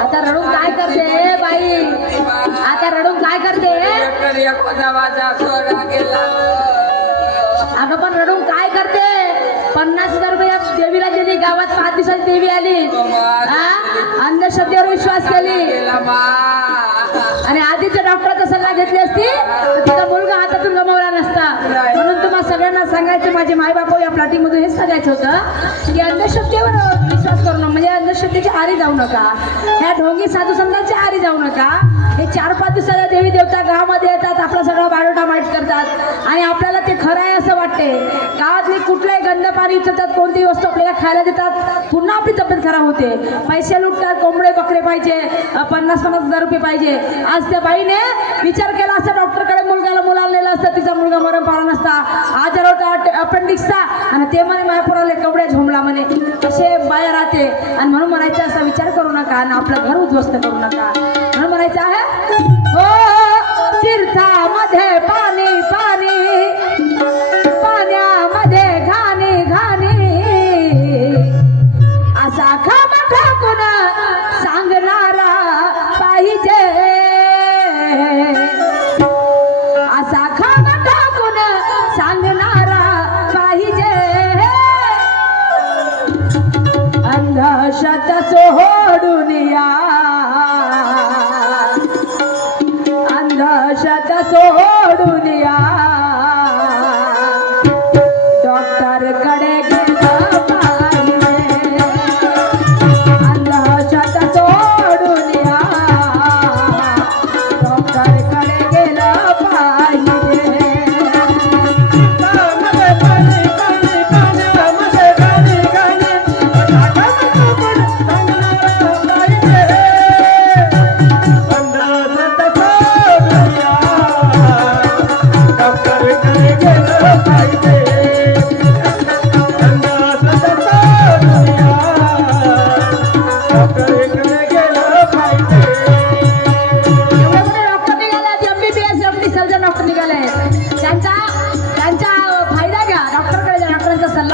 आता रडून काय करते बाई आता रडून काय करते अगं पण रडून काय करते 50,000 रुपये देवीला दिली गावात 5 दिवसाची देवी आली अंधश्रद्धेवर विश्वास केली आणि आधीच्या डॉक्टरचा सल्ला घेतली असती तर तिचा मुलगा हातातून गमावला नसता म्हणून तुम्हाला सगळ्यांना सांगायचं माझे माय बाप या प्लॅटिंगमधून हेच सांगायचं होतं की अंधश्रद्धेवर विश्वास करू नका म्हणजे अंधश्रद्धेची आरी जाऊ नका ह्या ढोंगी साधू संतांच्या आरी जाऊ नका हे 4-5 दिवसाला देवी देवता गावामध्ये येतात आपला सगळा बायोडा माहीत करतात आणि आपल्याला ते खरं आहे असं वाटते गावातले कुठल्याही गंद पाणी उचलतात कोणतीही वस्तू आपल्याला खायला देतात पुन्हा आपली तब्येत खराब होते पैसे लुटतात कोंबडे बकरे पाहिजे 50,000 रुपये पाहिजे आज त्या बाईने विचार केला असता डॉक्टरकडे मुलाला नेला असता तिचा मुलगा मरण पाला नसता आजार होता अपेंडिक्सचा आणि ते म्हणे मायापुराले कवड्या झोंबला म्हणे असे बाया राहते आणि म्हणून म्हणायचं असा विचार करू नका आणि आपलं घर उद्ध्वस्त करू नका म्हणून म्हणायचं आहे हो तीर्थामध्ये पाणी पाणी पाण्यामध्ये घाणी घाणी असा खामा ठाकून सांगणारा पाहिजे असा खामा ठाकून सांगणारा पाहिजे अंधश्रद्धा सोडून या अंधश्रद्धा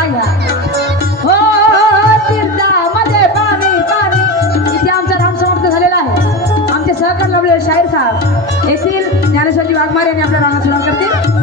घ्या. हो तीर्थामध्ये पाणी पाणी. इथे आमचा राऊंड समाप्त झालेला आहे. आमचे सहकार लाभलेले शाहीर साहेब येथील ज्ञानेश्वरजी वाघमारे यांनी आपल्या राऊंड सुरू करतील.